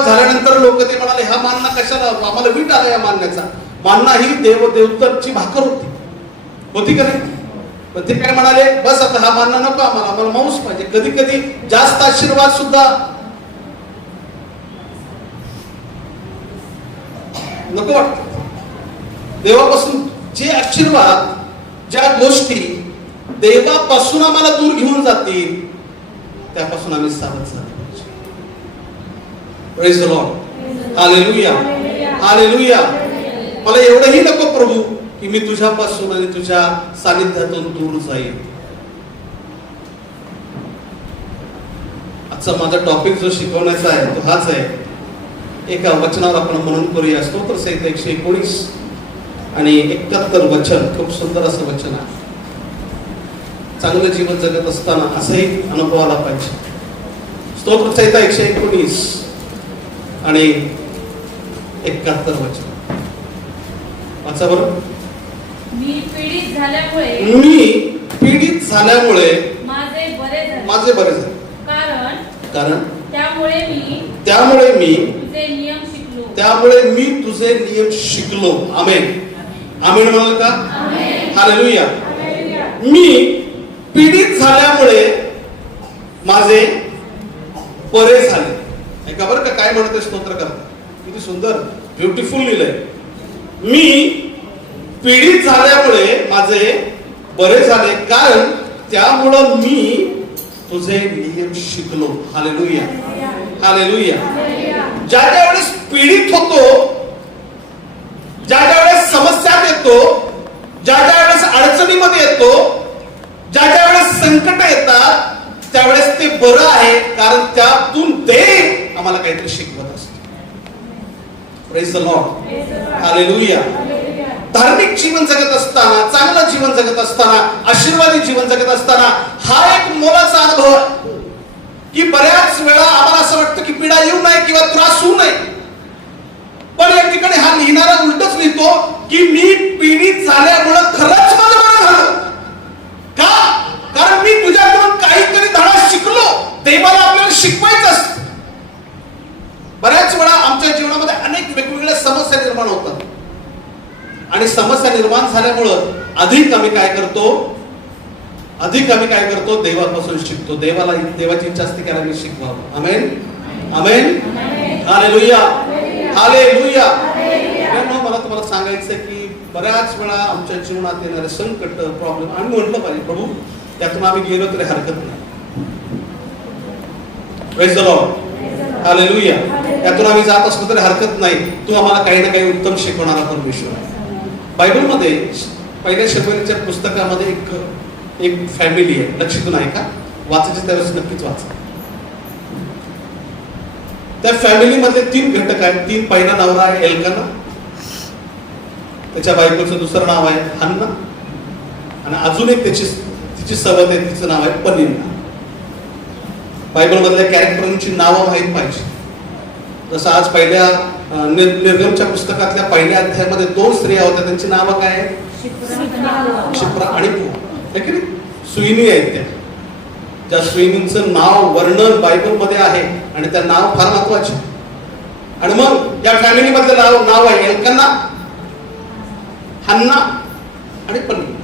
झाल्यानंतर लोक ते म्हणाले, हा मानना कशाला, आम्हाला वीट आला या मानण्याचा. मानना ही देवदत्तची भाकर होती का नाही? पण ते काय म्हणाले, बस आता हा मानना नको आम्हाला मांस पाहिजे. कधी कधी जास्त आशीर्वाद सुद्धा नको वाटत. देवापासून जे आशीर्वाद, ज्या गोष्टी देवापासून आम्हाला दूर घेऊन जातील, त्यापासून आम्ही सावध झालो पाहिजे. Praise the lord. Hallelujah, hallelujah. मला एवढंही नको प्रभू की मी तुझ्यापासून आणि तुझ्या सानिध्यातून दूर जाईल. आजचा माझा टॉपिक जो शिकवण्याचा आहे तो हाच आहे. एका वचनावर आपण मनन करूया. स्तोत्र संहिता 119 आणि 71 वचन. खूप सुंदर असं वचन आहे. चांगलं जीवन जगत असताना असंही अनुभव आला पाहिजे. स्तोत्र संहिता 119 आणि 71 वचन वाचा बरं. मी पीडित झाल्यामुळे माझे बरे झाले. कारण त्यामुळे मी तुझे नियम शिकलो. आमेन, आमेन म्हणाल का? हालेलुया. मी पीडित झाल्यामुळे माझे बरे झाले. ऐका बरं का काय म्हणते स्तोत्र करता. किती सुंदर, ब्युटिफुल लिहिलंय. मी पीडित झाल्यामुळे माझे बरे झाले, कारण त्यामुळं मी तुझे नियम शिकलो. Hallelujah, hallelujah. ज्या वेळेस पीडित होतो, ज्या वेळेस समस्यात येतो, ज्या वेळेस अडचणीमध्ये येतो, ज्या वेळेस संकट येतात, त्यावेळेस ते बरं आहे, कारण त्यातून देव आम्हाला काहीतरी शिकवत असतो. Praise the lord. हालेलुया. धार्मिक जीवन जगत असताना, चांगलं जीवन जगत असताना, आशीर्वादी जीवन जगत असताना हा एक मोलाचा अनुभव आहे की बऱ्याच वेळा आम्हाला असं वाटतं की पीडा येऊ नये किंवा त्रास होऊ नये. पण या ठिकाणी हा लिहिणारा उलटच लिहितो की मी पीडित झाल्यामुळे खरंच माझं बरं झालं. का? कारण मी तुझ्याकडून काहीतरी धडा शिकलो. देवाला आपल्याला शिकवायचं असतं. बऱ्याच वेळा आमच्या जीवनामध्ये अनेक वेगवेगळ्या समस्या निर्माण होतात आणि समस्या निर्माण झाल्यामुळं अधिक आम्ही काय करतो, देवापासून शिकतो. देवाची इच्छा असते की आम्ही शिकवावं. आमेन, आमेन, हालेलुया, हालेलुया. मला तुम्हाला सांगायचं की बऱ्याच वेळा आमच्या जीवनात येणारे संकट, प्रॉब्लेम आम्ही म्हटलं पाहिजे प्रभू त्यातून आम्ही गेलो तरी हरकत नाही. Praise the lord. हालेलुया. त्यातून आम्ही जात असलो तरी हरकत नाही. तू आम्हाला काही ना काही उत्तम शिकवणारा परमेश्वर आहे. बायबलमध्ये पहिल्या शमूएलच्या पुस्तकामध्ये एक फॅमिली आहे. लक्षातून आहे का? वाचायचे त्यावेळेस नक्कीच वाचा. त्या फॅमिलीमध्ये 3 घटक आहेत. 3. पहिला नवरा आहे एल्काना, त्याच्या बायकोचं दुसरं नाव आहे हन्ना, आणि अजून एक तिची सवत आहे, तिचं नाव आहे पनिन्ना. बायबल मधल्या कॅरेक्टरांची नावं माहीत पाहिजे. जसं आज पहिल्या निर्गमच्या पुस्तकातल्या पहिल्या अध्यायामध्ये 2 स्त्रिया होत्या. त्यांची नावं काय आहेत? शिप्रा आणि पुआ. सुईणी आहेत त्या. त्या सुईणींचं नाव वर्णन बायबल मध्ये आहे आणि त्या नाव फार महत्वाचे. आणि मग या फॅमिली मधलं नाव आहे एल्काना, हन्ना आणि पनिन्ना.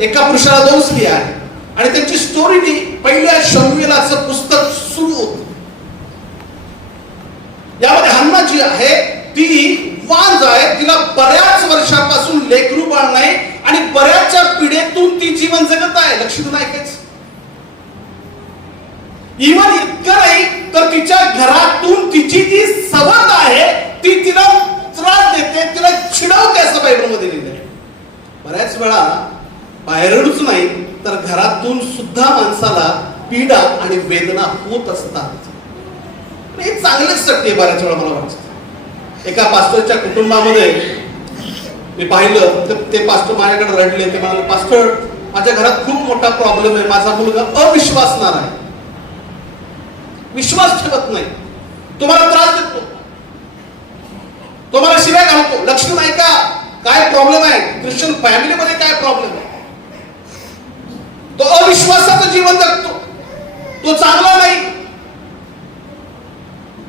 एका पुरुषाला 2 स्त्रिया आहेत आणि त्यांची स्टोरी पहिल्या शमूएलाचं पुस्तक सुरू होतं. यामध्ये हन्ना जी आहे ती वांज आहे. तिला बऱ्याच वर्षापासून लेकरू बाळ नाही आणि बऱ्याचशा पिढीतून ती जीवन जगत आहे. लक्षातून ऐकायचं. इव्हन इतकं नाही तर तिच्या घरातून तिची जी सवत आहे ती तिला त्रास देते, तिला चिडवते, असं बायबलमध्ये लिहिलंय. बऱ्याच वेळा बाहेरूनच नाही तर घरातून सुद्धा माणसाला पीडा आणि वेदना होत असतात. हे चांगलेच सत्य आहे. बऱ्याच वेळा मला वाटतं एका पास्टरच्या कुटुंबामध्ये मी पाहिलं तर ते पास्टर माझ्याकडे रडले. ते म्हणाले, पास्टर माझ्या घरात खूप मोठा प्रॉब्लेम आहे. माझा मुलगा अविश्वासणार आहे, विश्वास ठेवत नाही, तुम्हाला त्रास देतो, तुम्हाला शिव्या घालतो. लक्ष नाही का काय प्रॉब्लेम आहे? ख्रिश्चन फॅमिलीमध्ये काय प्रॉब्लेम आहे? तो अविश्वासाचं जीवन जगतो, तो चांगला नाही.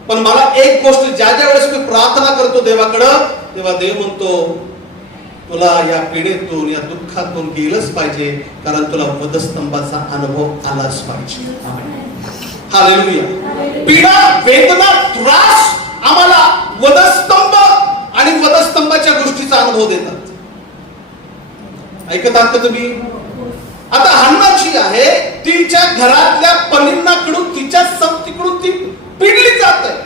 पण मला एक गोष्ट, ज्या ज्या वेळेस मी प्रार्थना करतो देवाकडं, तेव्हा देव म्हणतो तुला या पीडेतून, या दुःखातून गेलंच पाहिजे, कारण तुला वधस्तंभाचा अनुभव आलाच पाहिजे. हालेलुया. पीडा, वेदना, त्रास आम्हाला वधस्तंभ आणि वधस्तंभाच्या गोष्टीचा अनुभव देतात. ऐकत आहात का तुम्ही? आता हन्ना जी आहे, तिच्या घरातल्या पनिन्नाकडून, तिच्या संपतीकडून ती पिडली जात आहे.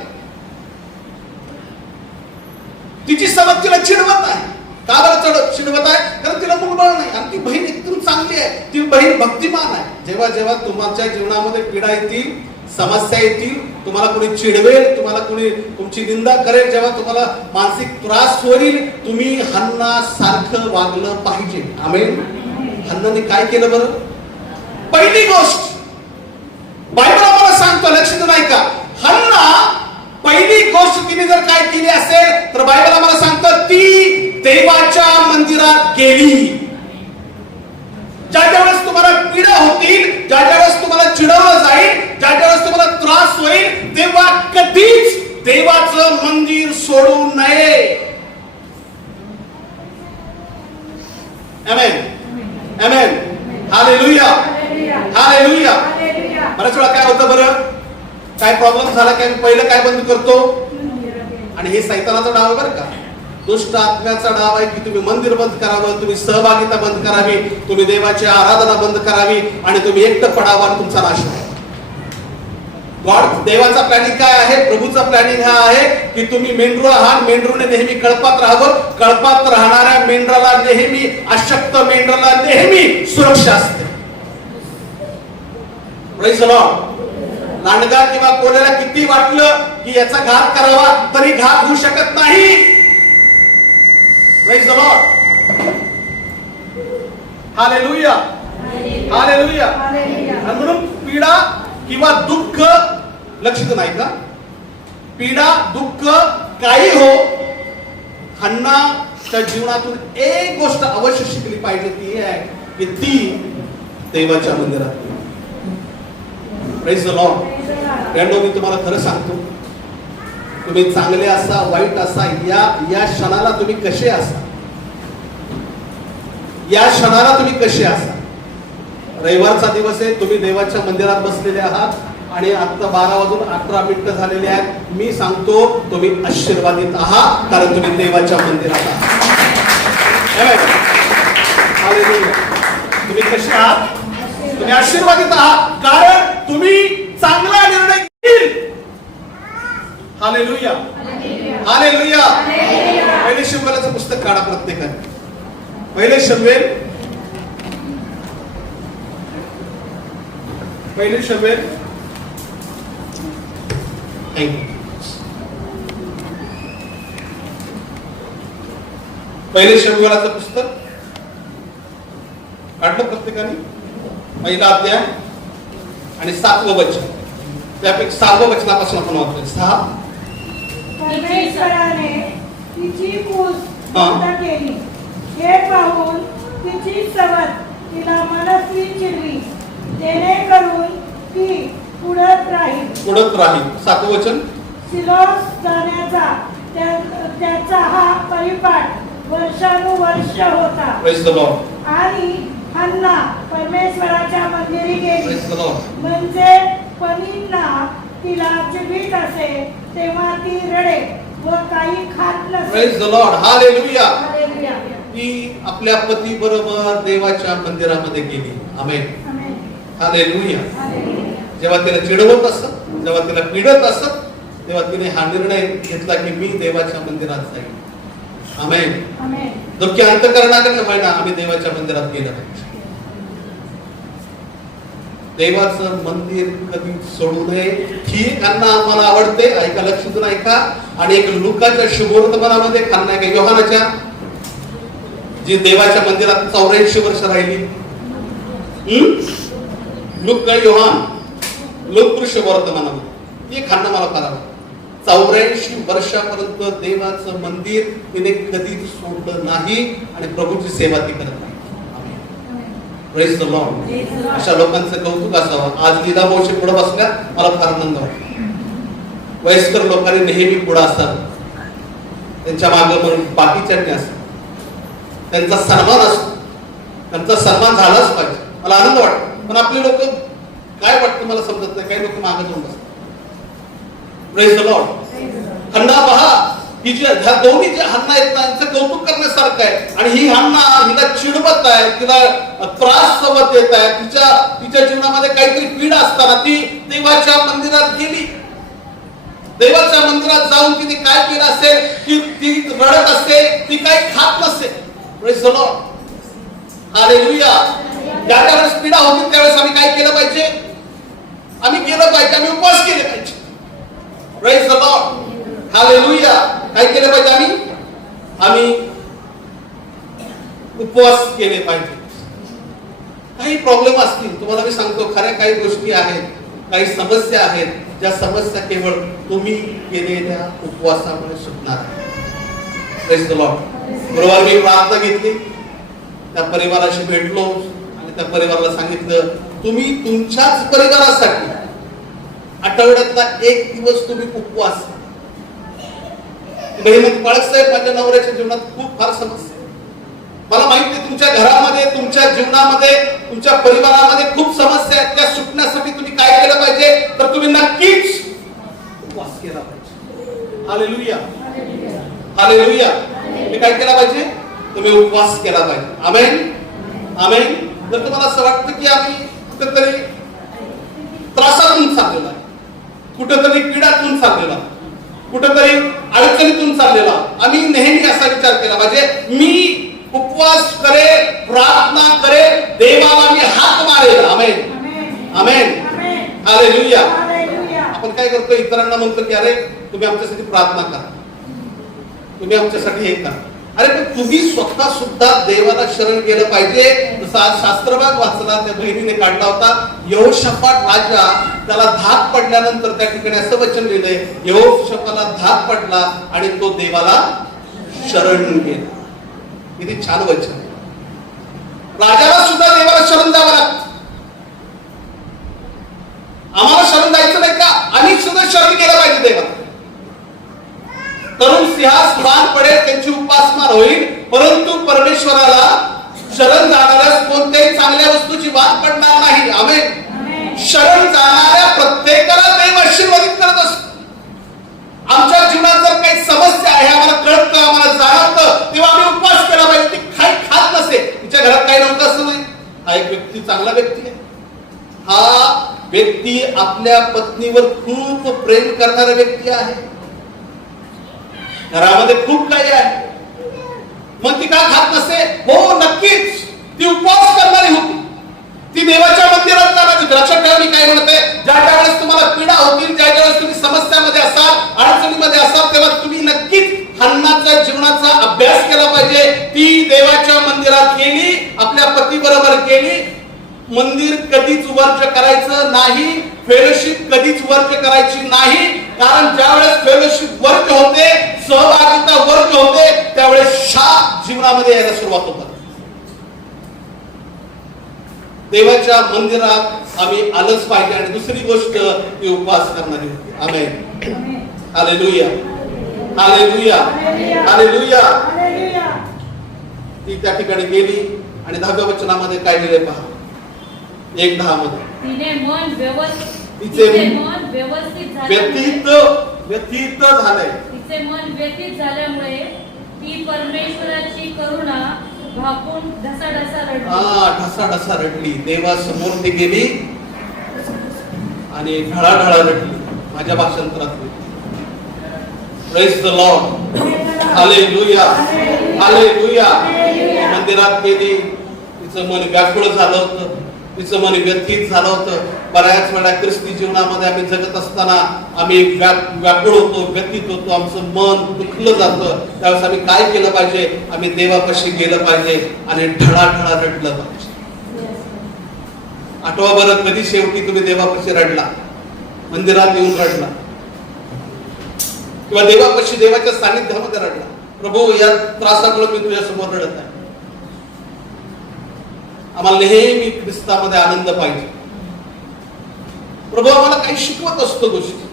तिची समज तिला चिडवत आहे. का बरं चिडवत आहे? कारण तिला मुलबाळ नाही, आणि ती बहीण एकदम चांगली आहे, ती बहीण भक्तिमान आहे. जेव्हा जेव्हा तुमच्या जीवनामध्ये पीडा येतील, समस्या येतील, तुम्हाला कोणी चिडवेल, तुम्हाला कोणी तुमची निंदा करेल, जेव्हा तुम्हाला मानसिक त्रास होईल, तुम्ही हन्ना सारखं वागलं पाहिजे. आमेन. हन्नाने काय केलं बरं? पहिली गोष्ट बायबल आम्हाला सांगतो, लक्ष देऊन ऐका. हन्ना पहिली गोष्ट तिने जर काय केली असेल, तर बायबल आम्हाला सांगतं ती देवाच्या मंदिरात गेली. ज्या वेळेस तुम्हाला पीडा होतील, ज्या वेळेस तुम्हाला चिडवलं जाईल, ज्या वेळेस तुम्हाला त्रास होईल, तेव्हा कधीच देवाचं मंदिर सोडू नये. आमेन. आमेन. हालेलुया. हालेलुया. बऱ्याच वेळा काय होतं बरं, काय प्रॉब्लेम झाला काय, पहिलं काय बंद करतो? आणि हे सैतानाचा डाव आहे बरं का, दुष्ट आत्म्याचा डाव आहे की तुम्ही मंदिर बंद करावं, तुम्ही सहभागिता बंद करावी, तुम्ही देवाची आराधना बंद करावी, आणि तुम्ही एकटं पडावं आणि तुमचा नाश आहे. गॉड, देवाचा प्लॅनिंग काय आहे? प्रभूचा प्लॅनिंग हा आहे की तुम्ही मेंढरू आहात, मेंढरूने नेहमी कळपात राहावं, कळपात राहणाऱ्या मेंढराला नेहमी, अशक्त मेंढराला नेहमी सुरक्षा असते. Praise the Lord. लांडगा किंवा कोल्याला किती वाटलं की याचा घात करावा, तरी घात होऊ शकत नाही. Praise the lord. Hallelujah. Hallelujah. म्हणून पीडा किंवा दुःख, लक्षात नाही का, पीडा दुःख काही हो, हन्नाच्या जीवनातून एक गोष्ट अवश्य शिकली पाहिजे, ती आहे की ती देवाच्या मंदिरात. Praise the Lord. मी तुम्हाला खरं सांगतो, तुम्ही चांगले असा, वाईट असा, या क्षणाला तुम्ही कसे असा, या क्षणाला तुम्ही कसे असा. रविवारचा दिवस आहे, तुम्ही देवाच्या मंदिरात बसलेले आहात, आणि आता 12:18 झालेले आहेत. मी सांगतो तुम्ही आशीर्वादित आहात, कारण तुम्ही देवाच्या मंदिरात आहात. तुम्ही कसे आहात? तुम्ही आशीर्वादित आहात, कारण तुम्ही चांगला निर्णय घेईल. हालेलुया. हालेलुया. पहिले शमूएलाचं पुस्तक काढा प्रत्येकाने. पहिले शमूएल, पहिले शमूएल, पहिले शमूएलाचं पुस्तक काढलं प्रत्येकाने. पहिला अध्याय आणि 7वं वचन, त्यापैकी 6वं वचनापासून आपण वाचतोय. 6. परमेश्वराने तिची पूज केली, हे पाहून तिची सवत तिला मनस्वी चिरली, जेणेकरून ती पुढत राहील. 7वं वचन. सिलोस जाण्याचा त्याचा हा परिपाठ वर्षानुवर्ष होता. Praise the Lord. आणि हन्ना परमेश्वराच्या मंदिरी गेली, प्रेज द लॉर्ड. म्हणजे पनिन्ना तिला चिडवीत असे तेव्हा ती रडे व काही खात नसे. Praise the lord. Hallelujah. Hallelujah. ती आपल्या पती बरोबर देवाच्या मंदिरामध्ये गेली. आमेन. आमेन. हालेलुया. हालेलुया. जेव्हा तिला चिडवत असत, जेव्हा तिला पीडत असत, तेव्हा तिने हा निर्णय घेतला की मी देवाच्या मंदिरात जाईल. आमेन. आमेन. दुःखी अंतःकरणाकडे महिना आम्ही देवाच्या मंदिरात गेलं पाहिजे. देवाचं मंदिर कधी सोडू नये. ही खान्ना आम्हाला आवडते. ऐका, लक्ष देऊन ऐका. आणि एक लुकाच्या शुभवर्तमानामध्ये खान्ना आहे, योहानाच्या, जी देवाच्या मंदिरात 84 वर्ष राहिली. लुक योहान, लुक शुभवर्तमानामध्ये ही खान्ना मला फार आवडते. 84 वर्षापर्यंत देवाचं मंदिर तिने कधीच सोडलं नाही, आणि प्रभूची सेवा ती करत नाही. Praise the Lord. अशा लोकांचं कौतुक असावं. आज लीला मावशी पुढे बसल्या, मला फार आनंद वाटतो. वयस्कर लोकांनी नेहमी पुढे असतात, त्यांच्या मागे मग बाकीच्यांनी असतात, त्यांचा सन्मान असतो, त्यांचा सन्मान झालाच पाहिजे. मला आनंद वाटतो. पण आपली लोक काय वाटतं मला समजत नाही, काही लोक मागे जाऊन बसतात. Praise the Lord. हन्ना पहा, ही जी ह्या दोन्ही जे हन्ना आहेत ना, यांचं कौतुक करण्यासारखं आहे. आणि ही हन्ना हिला चिडवत आहे, तिला त्रास सवत येत आहे, तिच्या जीवनामध्ये काहीतरी पीडा असताना ती देवाच्या मंदिरात गेली. देवाच्या मंदिरात जाऊन तिने काय केलं असेल की ती रडत असते, ती काही खात नसते. Praise the lord. हालेलुया. ज्या वेळेस पीडा होती त्यावेळेस आम्ही काय केलं पाहिजे? आम्ही केलं पाहिजे, आम्ही उपवास केले पाहिजे. Praise the lord. हालेलुया. काय केलं पाहिजे? आम्ही उपवास केले पाहिजे. काही प्रॉब्लेम असतील, तुम्हाला मी सांगतो, खऱ्या काही गोष्टी आहेत, काही समस्या आहेत, ज्या समस्या केवळ तुम्ही केलेल्या उपवासामुळे सुटणार आहे. Praise the Lord. बरोबर. मी प्रार्थना घेतली, त्या परिवाराशी भेटलो आणि त्या परिवाराला सांगितलं, तुम्ही तुमच्याच परिवारासाठी आठवड्यातला एक दिवस तुम्ही उपवास. बहिण बाळक साहेब, माझ्या नवऱ्याच्या जीवनात खूप फार समस्या. मला माहिती आहे तुमच्या घरामध्ये, तुमच्या जीवनामध्ये, तुमच्या परिवारामध्ये खूप समस्या आहेत. त्या सुटण्यासाठी तुम्ही काय केलं पाहिजे? तर तुम्ही नक्कीच उपवास केला पाहिजे. हालेलुया. हालेलुया. तुम्ही काय केला पाहिजे? तुम्ही उपवास केला पाहिजे. आमेन. आमेन. जर तुम्हाला असं वाटतं की आम्ही कुठेतरी त्रासातून चाललेलो आहे, कुठेतरी पीडातून चाललेलो आहे, कुठेतरी अडचणीतून चाललेला, आम्ही नेहमी असा विचार केला पाहिजे, मी उपवास करे, प्रार्थना करे, देवाला मी हाक मारेल. आमेन. आमेन. हालेलुया. आपण काय करतो? इतरांना म्हणतो की अरे तुम्ही आमच्यासाठी प्रार्थना करा, तुम्ही आमच्यासाठी हे करा. अरे पण तुम्ही स्वतः सुद्धा देवाला शरण गेलं पाहिजे. जसं आज शास्त्रभाग वाचला, त्या बहिणीने काढला होता, यहोशाफाट राजा, त्याला धाक पडल्यानंतर त्या ठिकाणी असं वचन लिहिलंय, यहोशाफाटाला धाक पडला आणि तो देवाला शरण गेला. किती छान वचन. राजाला सुद्धा देवाला शरण द्यावं लागतं. आम्हाला शरण द्यायचं नाही का? आम्ही सुद्धा शरण गेलं पाहिजे देवाला. तरुण सिंहास बाण पडेल, त्यांची उपासमार होईल, परंतु परमेश्वराला शरण जाणाऱ्यास कोणत्याही चांगल्या वस्तूची वाद पडणार नाही. आमेन. शरण जाणाऱ्या प्रत्येकाला देव आशीर्वादित करत असतो. आमच्या जीवनात जर काही समस्या आहे, आम्हाला कळतं, आम्हाला जाणवतं, तेव्हा आम्ही उपवास केला पाहिजे. ती काही खात नसे, तिच्या घरात काही नव्हतं असं नाही. हा एक व्यक्ती चांगला व्यक्ती आहे. हा व्यक्ती आपल्या पत्नीवर खूप प्रेम करणारा व्यक्ती आहे. घरामध्ये खूप काही आहे, मग ती का खात नसे? हो नक्कीच, ती उपवास करणारी होती, ती देवाच्या मंदिरात जाणार होती. लक्षात ठेवा मी काय म्हणते, ज्या वेळेस तुम्हाला पीडा होतील, ज्या वेळेस तुम्ही समस्यामध्ये असाल, अडचणीमध्ये असाल, तेव्हा तुम्ही नक्कीच हन्नाच्या जीवनाचा अभ्यास केला पाहिजे. ती देवाच्या मंदिरात गेली, आपल्या पती बरोबर गेली. मंदिर कधीच वर्ज करायचं नाही, फेलोशिप कधीच वर्ज करायची नाही. कारण ज्यावेळेस फेलोशिप वर्ज होते, सहभागिता वर्ज होते, त्यावेळेस शाप जीवनामध्ये यायला सुरुवात होतात. देवाच्या मंदिरात आम्ही आलंच पाहिजे. आणि दुसरी गोष्ट, ती उपवास करणारी होती. आमेन. हालेलुया. हालेलुया. हालेलुया. ती त्या ठिकाणी गेली आणि 10व्या वचनामध्ये काय लिहिले पहा, 1:10 मध्ये, तिचे मन व्यतीत झालंय. तिचे मन व्यतीत झाल्यामुळे ती परमेश्वराची करुणा भाकून ढसाढसा रडली. ढसाढसा रडली. देवासमोर ती गेली आणि ढळाढळा रडली. माझ्या भाषांतरात praise the lord. Hallelujah. Hallelujah. मंदिरात गेली, तिचं मन व्याकुळ झालं होतं, तिचं मन व्यथित झालं होतं. बऱ्याच वेळा ख्रिस्ती जीवनामध्ये आम्ही जगत असताना आम्ही व्याकुळ होतो, व्यथित होतो, आमचं मन दुखलं जातं. त्यावेळेस आम्ही काय केलं पाहिजे? आम्ही देवापाशी गेलं पाहिजे आणि ढळाढळा रडलं पाहिजे. आठवा बरं, कधी शेवटी तुम्ही देवापाशी रडला? मंदिरात येऊन रडला किंवा देवापाशी देवाच्या सानिध्यामध्ये रडला, प्रभू या त्रासामुळे मी तुझ्या समोर रडत आहे. आम्हाला नेहमी ख्रिस्तामध्ये आनंद पाहिजे. प्रभू आम्हाला काही शिकवत असतो गोष्टी,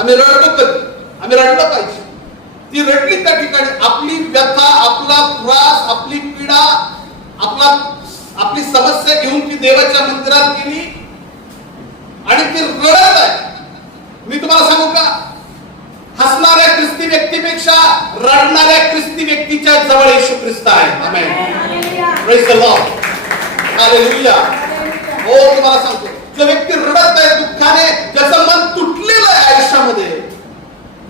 आम्ही रडतो कधी? आम्ही रडलं पाहिजे. ती रडली त्या ठिकाणी आपली व्यथा, आपला त्रास, आपली पीडा, आपली समस्या घेऊन ती देवाच्या मंदिरात गेली आणि ती रडत आहे. मी तुम्हाला सांगू का, हसणाऱ्या ख्रिस्ती व्यक्तीपेक्षा रडणाऱ्या ख्रिस्ती व्यक्तीच्या जवळ येशू ख्रिस्त आहे. Amen. Praise the lord. Hallelujah. हो, तुम्हाला सांगतो, जो व्यक्ती रडत आहे दुःखाने, ज्याचं मन तुटलेलं आहे आयुष्यामध्ये,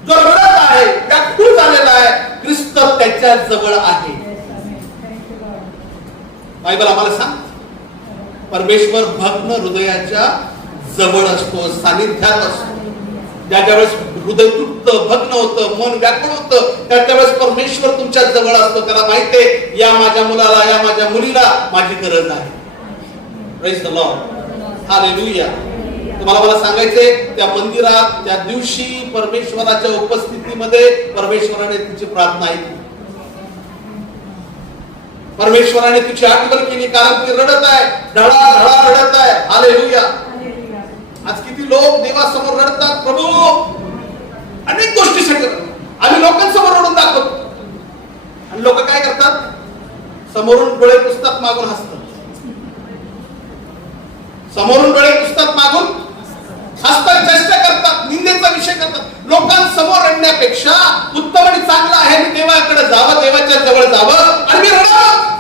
जो रडत आहे, व्याकुळ झालेला आहे, ख्रिस्त त्याच्या जवळ आहे. बायबल आम्हाला सांग, परमेश्वर भग्न हृदयाच्या जवळ असतो, सानिध्यात असतो. ज्या वेळेस हृदय तुटतं, भग्न होतं, मन व्याकुळ होतं, त्यावेळेस परमेश्वर तुमच्या जवळ असतो. त्याला माहिती आहे, या माझ्या मुलाला, या माझ्या मुलीला माझी गरज आहे. Praise the lord. हालेलुया. तुम्हाला मला सांगायचंय, त्या मंदिरात त्या दिवशी परमेश्वराच्या उपस्थितीमध्ये परमेश्वराने तिची प्रार्थना ऐकली. परमेश्वराने तिची आठवण केली, कारण ती रडत आहे, ढळा ढळा रडत आहे. हालेलुया. आज किती लोक देवासमोर रडतात, प्रभू अनेक गोष्टी सांगतात, आम्ही लोकांसमोर रडून दाखवतो. आणि लोक काय करतात? समोरून डोळे पुसतात, मागून हसतात. समोरून डोळे पुसतात, मागून हसतात, चेष्टा करतात, निंदेचा विषय करतात. लोकांसमोर रडण्यापेक्षा उत्तम आणि चांगलं आहे मी देवाकडे जावं, देवाच्या जवळ जावं आणि मी रडावं.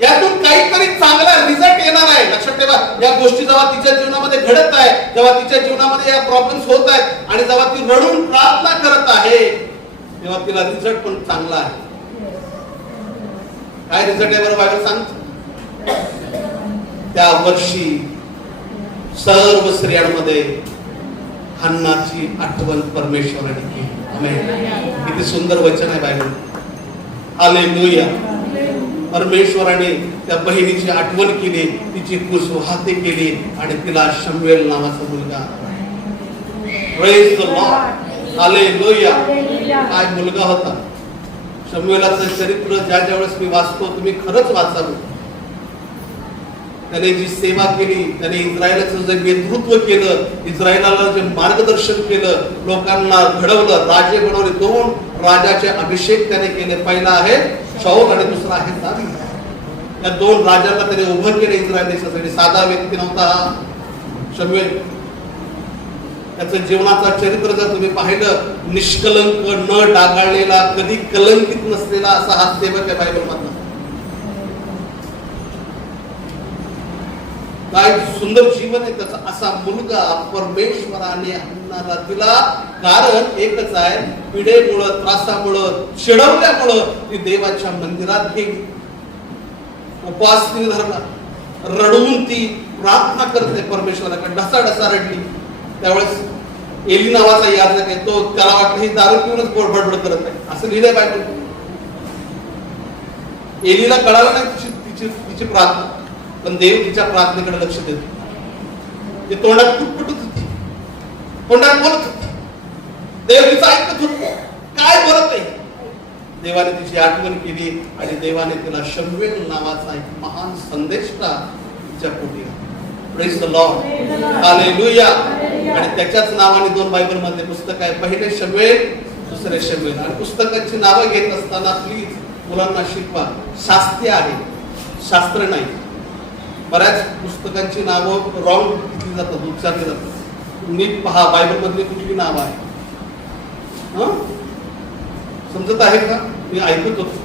यातून काहीतरी चांगला रिझल्ट येणार आहे. लक्षात ठेवा, या गोष्टी जेव्हा तिच्या जीवनामध्ये घडत आहे, जेव्हा तिच्या जीवनामध्ये या प्रॉब्लेम्स होत आहेत आणि जेव्हा ती रडून प्रार्थना करत आहे, तेव्हा तिला रिझल्ट पण चांगला आहे. काय रिझल्ट आहे बरं बायबल सांगतो? त्या वर्षी सर्व स्त्रियांमध्ये हन्नाची आठवण परमेश्वराने केली. आमेन. किती सुंदर वचन आहे बायबल. हालेलुया. परमेश्वराने त्या बहिणीची आठवण केली, तिची कुस वाहते केली आणि तिला शमूएल नावाचा मुलगा. Praise the lord. हालेलुया. काय मुलगा होता. शमूएलाचं चरित्र ज्या वेळेस मी वाचतो, तुम्ही खरंच वाचावं. त्याने जी सेवा केली, त्याने इस्रायलाचं जे नेतृत्व केलं, इस्रायलाला जे मार्गदर्शन केलं, लोकांना घडवलं, राजे बनवले. 2 राजाचे अभिषेक त्याने केले. पहिला आहे शाऊल आणि दुसरा आहे दावीद. या 2 राजांना त्याने उभं केले इस्रायल देशासाठी. साधा व्यक्ती नव्हता हा शमूएल. त्याचं जीवनाचा चरित्र जर तुम्ही पाहिलं, निष्कलंक, न डागाळलेला, कधी कलंकित नसलेला असा हा सेवक आहे बायबल मधला. काय सुंदर जीवन आहे त्याचा. असा मुलगा परमेश्वराने आणणारा तिला. कारण एकच आहे, पिढेमुळं, त्रासामुळं, चिडवल्यामुळं ती देवाच्या मंदिरात गेली, उपवास तिने धरला, रडून ती प्रार्थना करते परमेश्वराकडे, ढसाढसा रडली. त्यावेळेस एली नावाचा याजक आहे, तो त्याला वाटलं ही दारू पिऊनच बडबड करत आहे, असं लिहिलंय बायबल. एलीला कळालं नाही तिची प्रार्थना, पण देव तिच्या प्रार्थनेकडे लक्ष देतो. ते तोंडात तुटपुटत होती, तोंडात बोलत होती, देव तिचं ऐकत होत, काय बोलत आहे. देवाने तिची आठवण केली आणि देवाने तिला शमूएल नावाचा एक महान संदेष्टा तिच्या पोटी. Praise the lord. हालेलुया. आणि त्याच्याच नावाने 2 बायबल मध्ये पुस्तक आहे, पहिले शमूएल, दुसरे शमूएल. आणि पुस्तकाची नावं घेत असताना प्लीज मुलांना शिकवा. शास्त्रीय आहे, शास्त्र नाही. बऱ्याच पुस्तकांची नावं रॉंग घेतली जातात, उच्चारली जातात. नीट पहा बायबल मधली कुठली नाव आहे. समजत आहे का? मी ऐकत होतो.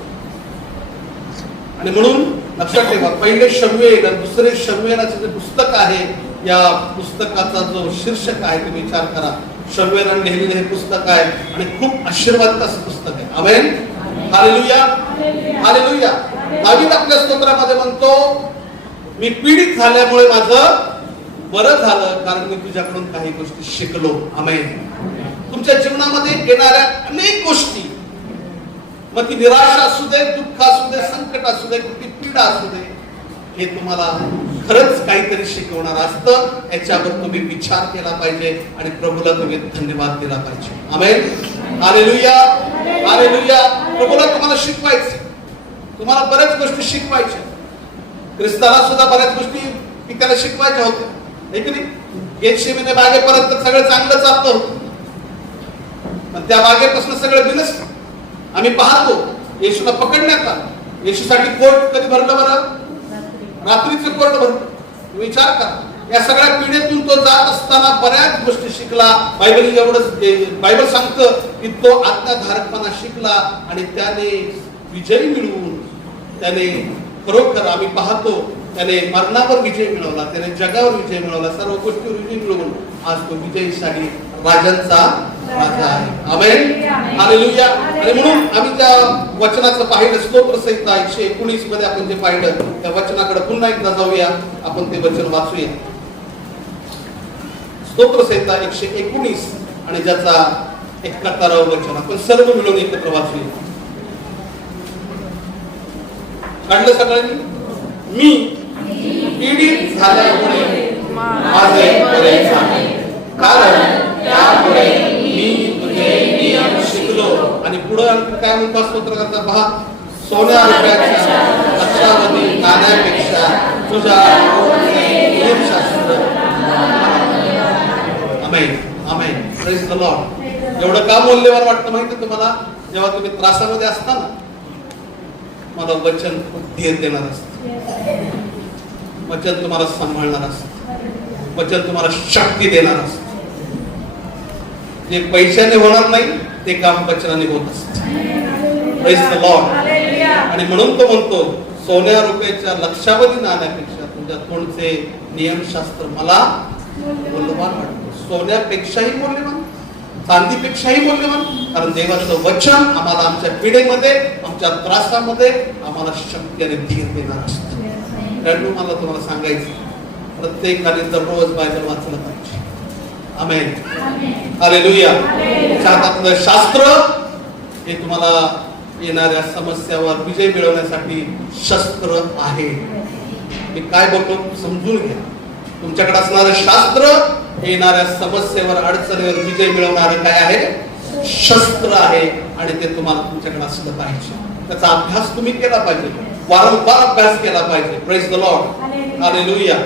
आणि म्हणून लक्षात ठेवा, पहिले शमूएल आणि दुसरे शमूएलाचे जे पुस्तक आहे, या पुस्तकाचा जो शीर्षक आहे ते विचार करा. शमूएलाने लिहिलेले हे पुस्तक आहे आणि खूप आशीर्वाद असं पुस्तक आहे. आमेन. हालेलुया. हालेलुया. दावीद आपल्या स्तोत्रामध्ये म्हणतो, मी पीडित झाल्यामुळे माझं बरं झालं, कारण मी तुझ्याकडून काही गोष्टी शिकलो. आमेन. तुमच्या जीवनामध्ये येणाऱ्या अनेक गोष्टी, मग ती निराशा असू दे, दुःख असू दे, संकट असू दे, कुठली पीडा असू दे, हे तुम्हाला खरंच काहीतरी शिकवणार असतं. याच्यावर तुम्ही विचार केला पाहिजे आणि प्रभूला तुम्ही धन्यवाद दिला पाहिजे. आमेन. हालेलुया. हालेलुया. प्रभूला तुम्हाला शिकवायचं, तुम्हाला बऱ्याच गोष्टी शिकवायच्या. ख्रिस्ताला सुद्धा बऱ्याच गोष्टी त्याला शिकवायच्या होत्या, है की नाही? गेतशेमने बागेपर्यंत सगळं चांगलं चालतं होतं. पण त्या बागेपासून सगळं बिनसलं. आम्ही पाहतो येशूला पकडण्यात आलं. येशूसाठी कोर्ट कधी भरलं बरं? रात्रीचं कोर्ट भरलं. विचार करा, या सगळ्या पिढीतून तो जात असताना बऱ्याच गोष्टी शिकला. बायबल सांगतं की तो आज्ञाधारकपणा शिकला आणि त्याने विजय मिळवून त्याने खरोखर आम्ही पाहतो त्याने मरणावर विजय मिळवला, त्याने जगावर विजय मिळवला, सर्व गोष्टीवर विजय मिळवून आज तो विजयशाली राजांचा राजा आहे. आमेन, हालेलुया. आणि म्हणून आम्ही त्या वचनाचं पाहिलं, स्तोत्र संहिता 119 मध्ये आपण जे पाहिलं त्या वचनाकडे पुन्हा एकदा जाऊया. आपण ते वचन वाचूया. स्तोत्र संहिता 119 आणि ज्याचा 71 वचन आपण सर्व मिळून एकत्र वाचूया. काढलं सगळ्यांनी? मी पीडित झाल्यामुळे माझे बरे झाले, कारण त्यामुळे मी तुझे नियम शिकलो. आणि पुढे काय म्हणतो स्तोत्रकर्ता पहा, सोन्या रुपयाच्या लक्षावधी नाण्यापेक्षा तुझ्या नियमशास्त्र. आमेन, आमेन, प्रेज द लॉर्ड. एवढं का मौल्यवान वाटतं माहिती तुम्हाला? जेव्हा तुम्ही त्रासामध्ये असता ना, मला वचन धीर देणार असतं, वचन तुम्हाला सांभाळणार असतं, वचन तुम्हाला शक्ती देणार असतं. जे पैशाने होणार नाही ते काम वचनाने होत असतं. Praise the Lord. आणि म्हणून तो म्हणतो, सोन्या रुपयाच्या लक्षावधी नाण्यापेक्षा तुझ्या तोंडचे नियमशास्त्र मला मौल्यवान वाटतं. सोन्यापेक्षाही मौल्यवान, चांदीपेक्षाही मौल्यवान. कारण देवाचं वचन आम्हाला आमच्या पिढीमध्ये, आमच्या त्रासामध्ये आम्हाला शक्ती आणि धीर देणार असतं. त्यामुळे मला तुम्हाला सांगायचं, प्रत्येकाने दररोज बायबल वाचलं पाहिजे. आमेन, हालेलुया. हातातलं शास्त्र हे तुम्हाला येणाऱ्या समस्यावर विजय मिळवण्यासाठी शस्त्र आहे. मी काय बोलतो समजून घ्या. तुमच्याकडे असणारं शास्त्र येणाऱ्या समस्येवर, अडचणीवर विजय मिळवणारं काय आहे? शस्त्र आहे. आणि ते तुम्हाला तुमच्याकडे असलं पाहिजे. त्याचा अभ्यास तुम्ही केला पाहिजे, वारंवार अभ्यास केला पाहिजे. Praise the lord, hallelujah.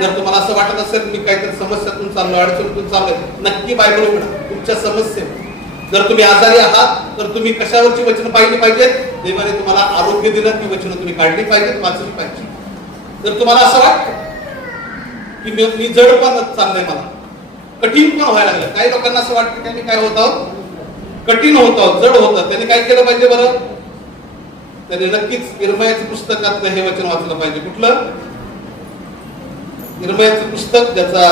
जर तुम्हाला असं वाटत असेल मी काहीतरी समस्यातून चाललोय, अडचणीतून चाललोय, नक्की बायबल उघडा तुमच्या समस्येवर. जर तुम्ही आजारी आहात तर तुम्ही कशावरची वचनं पाहिली पाहिजेत? देवाने तुम्हाला आरोग्य दिलं, ती वचनं तुम्ही काढली पाहिजेत, वाचली पाहिजे. जर तुम्हाला असं वाटतं की मी जडपण चाललंय, मला कठीण पण व्हायला लागलं, काही लोकांना असं वाटतं की मी काय होत आहोत, कठीण होत आहोत, जड होतं, त्यांनी काय केलं पाहिजे बरं? त्याने नक्कीच इर्मयाच्या पुस्तकातलं हे वचन वाचलं पाहिजे. कुठलं? इर्मयाचं पुस्तक, ज्याचा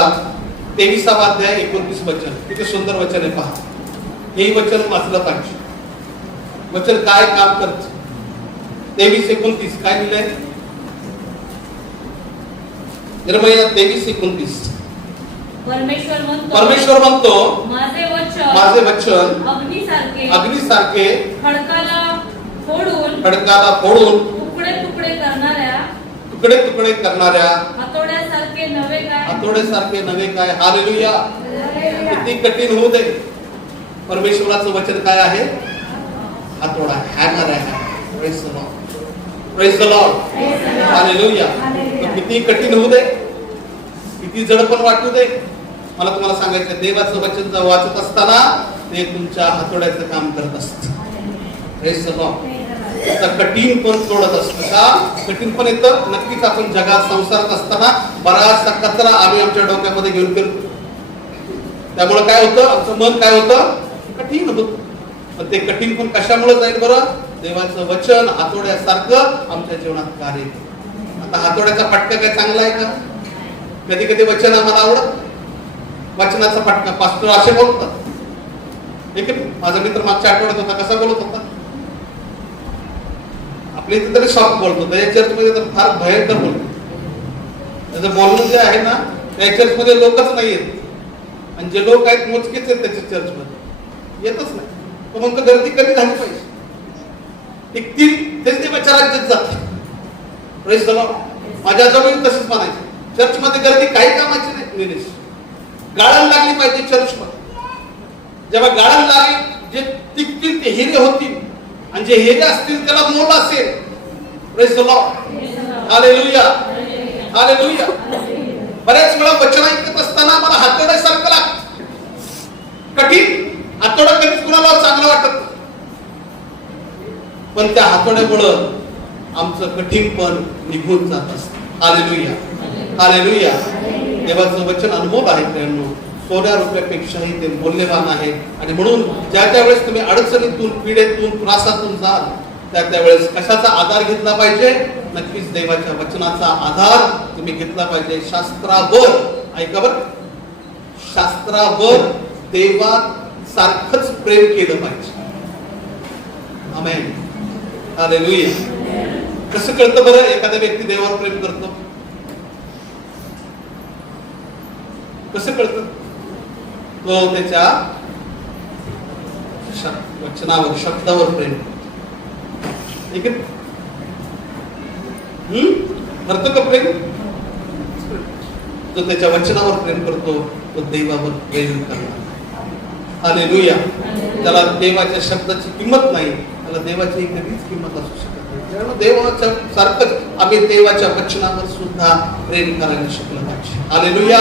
23वा अध्याय 29 वचन. किती सुंदर वचन आहे पहा. हे वचन वाचलं पाहिजे. वचन काय काम करत? 23:29 काय लिहिलंय? इर्मया 23:29. परमेश्वर म्हणतो, माझे वचन अग्नीसारखे खडकाला फोडून तुकडे तुकडे करणाऱ्या हातोड्यासारखे नवे काय. हालेलुया. किती कठीण होऊ दे, परमेश्वराचं वचन काय आहे? हातोडा, हॅमर आहे. Praise the Lord, praise the lord, hallelujah. किती कठीण होऊ दे, किती जडपण वाटू दे, मला तुम्हाला सांगायचं, देवाचं वचन जर वाचत असताना ते तुमच्या हातोड्याचं काम करत असतं. Praise the Lord. कठीण पण तोडत असतं का? कठीण पण येतं. नक्कीच आपण जगात संसारात असताना बराचसा कचरा आम्ही आमच्या डोक्यामध्ये घेऊन फिरतो. त्यामुळे काय होतं, आमचं मन काय होतं, कठीण होतं. पण ते कठीण पण कशामुळे जाईल बरं? देवाचं वचन हातोड्यासारखं आमच्या जीवनात कार्य करतं. आता हातोड्याचा फटका काय चांगला आहे का? कधी कधी वचन आम्हाला आवडत, वचनाचा फटका. पास्टर असे बोलतात. माझा मित्र मागच्या आठवड्यात होता, कसा बोलत होता? आपल्या इथे तरी सॉफ्ट बोलतो, त्या चर्चमध्ये तर फार भयंकर बोलतो. त्याचं बोलणं जे आहे ना, त्या चर्चमध्ये लोकच नाही येत. आणि जे लोक आहेत मोजकेच आहेत त्याच्या चर्चमध्ये, येतच नाही. तो म्हणतो गर्दी कमी झाली पाहिजे. तेच देवाच्या राज्यात जात. Praise the Lord. माझ्या जवळ तसंच म्हणायचं, चर्चमध्ये गर्दी काही कामाची नाही. निलेश, गाळण लागली पाहिजे चर्चमध्ये. जेव्हा गाळण लागली, जे टिकतील ते हिरे होतील, आणि जे हिरे असतील त्याला मोल असेल. Praise the lord, hallelujah, hallelujah. बऱ्याच वेळा वचन ऐकत असतात असताना मला हातोड्यासारखं लागतं. कठीण हातोडा कधीच कुणाला चांगलं वाटत नाही. पण त्या हातोड्यामुळं आमचं कठीणपण निघून जात असतं. Hallelujah, hallelujah. देवाचं वचन अनमोल आहे प्रियांनो. सोन्या रुपयापेक्षाही ते मौल्यवान आहे. आणि म्हणून ज्या वेळेस तुम्ही अडचणीतून, पीडेतून, त्रासातून जाल, त्यावेळेस कशाचा आधार घेतला पाहिजे? नक्कीच देवाच्या वचनाचा आधार तुम्ही घेतला पाहिजे. शास्त्रावर, ऐका बरं, शास्त्रावर देवा सारखंच प्रेम केलं पाहिजे. आमेन, हालेलुया. कसं कळतं बरं एखाद्या व्यक्ती देवावर प्रेम करतो? कसं कळतं? तो त्याच्या वचनावर, शब्दावर प्रेम करतो का प्रेम? तो त्याच्या वचनावर प्रेम करतो, तो देवावर प्रेम करणार. हालेलुया. त्याला देवाच्या शब्दाची किंमत नाही, त्याला देवाची कधीच किंमत असू शकत नाही. देवाच्या सारखंच आम्ही देवाच्या वचनावर सुद्धा प्रेम करायला शिकलं पाहिजे. Hallelujah,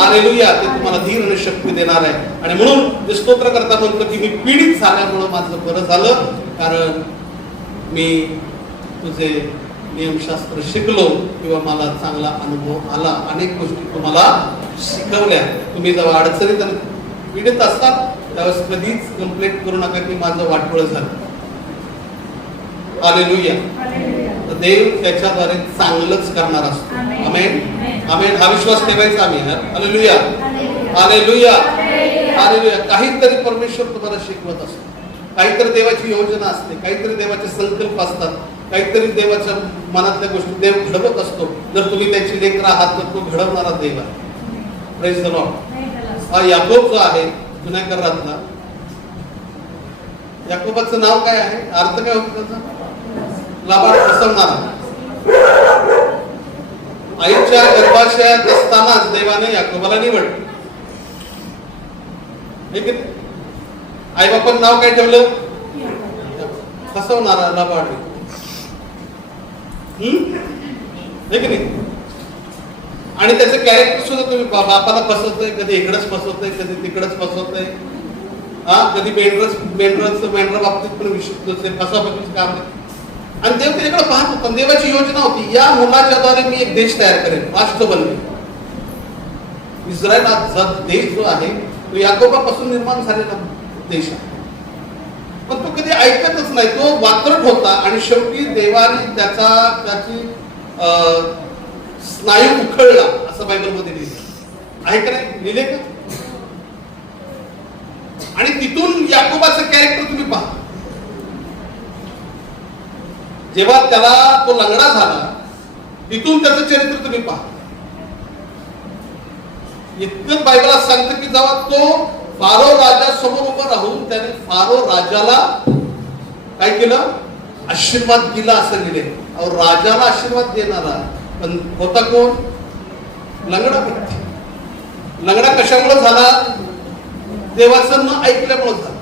hallelujah. ते तुम्हाला धीर आणि शक्ती देणार आहे. आणि म्हणून जे स्तोत्र करता म्हणतो की मी पीडित झाल्यामुळं माझं बरं झालं, कारण मी तुझे नियमशास्त्र शिकलो किंवा मला चांगला अनुभव आला. अनेक गोष्टी तुम्हाला शिकवल्या. तुम्ही जेव्हा अडचणीत आणि पीडित असतात त्यावेळेस कधीच कंप्लेंट करू नका की माझं वाटोळ झालं. हालेलुया. तर देव त्याच्याद्वारे चांगलंच करणार असतो. आमेन, आमेन. हा विश्वास ठेवायचा आम्ही. Hallelujah, hallelujah, hallelujah. काहीतरी परमेश्वर तुम्हाला शिकवत असतो. काहीतरी देवाची योजना असते, काहीतरी देवाचे संकल्प असतात, काहीतरी देवाच्या मनातल्या गोष्टी देव घडवत असतो. जर तुम्ही त्याची लेकर आहात तर तो घडवणारा देव आहे. Praise the Lord. हा याकोब जो आहे जुन्या करारातला, याकोबाचं नाव काय आहे? अर्थ काय होतं त्याचा? लाभाड फसवणारा. आईच्या गर्भाशयात असतानाच देवाने याकोबाला निवडलं. आई बापांचं नाव काय ठेवलं? फसवणारा, लाभाड. हे की नाही? आणि त्याचं कॅरेक्टर सुद्धा तुम्ही बापाला फसवतोय, कधी इकडंच फसवतोय, कधी तिकडंच फसवतोय. कधी मेंढर बाबतीत पण फसवाफसवीचं काम नाही. आणि देव त्याच्याकडे पाहत होता. देवाची योजना होती, या मुलाच्याद्वारे मी एक देश तयार करेन, राष्ट्र बनवेन. इस्रायल हा देश जो आहे तो याकोबापासून निर्माण झालेला देश आहे. पण तो कधी ऐकतच नाही, तो वात्रट होता. आणि शेवटी देवाने त्याची स्नायू उखळला, असं बायबलमध्ये लिहिलं आहे का नाही? लिहिले का? आणि तिथून याकोबाचं कॅरेक्टर तुम्ही पहा. जेव्हा त्याला तो लंगडा झाला, तिथून त्याचं चरित्र तुम्ही पहा. इतकं बायबलात सांगतं की जेव्हा तो फारो राजा समोर उभा राहून त्याने फारो राजाला काय केलं? आशीर्वाद दिला, असं लिहिले. राजाला आशीर्वाद देणारा पण होता कोण? लंगडा व्यक्ती. लंगडा कशामुळे झाला? देवाचं न ऐकल्यामुळे झालं.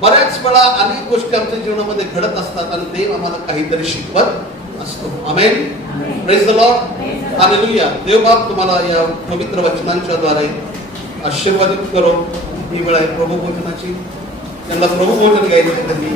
बऱ्याच वेळा अनेक गोष्टी आमच्या जीवनामध्ये घडत असतात आणि देव आम्हाला काहीतरी शिकवत असतो. आमेन, प्रेज द लॉर्ड, हालेलुया. देव बाप तुम्हाला या पवित्र वचनांच्या द्वारे आशीर्वादित करो. ही वेळ आहे प्रभू भोजनाची. त्यांना प्रभू भोजन घ्यायचं त्यांनी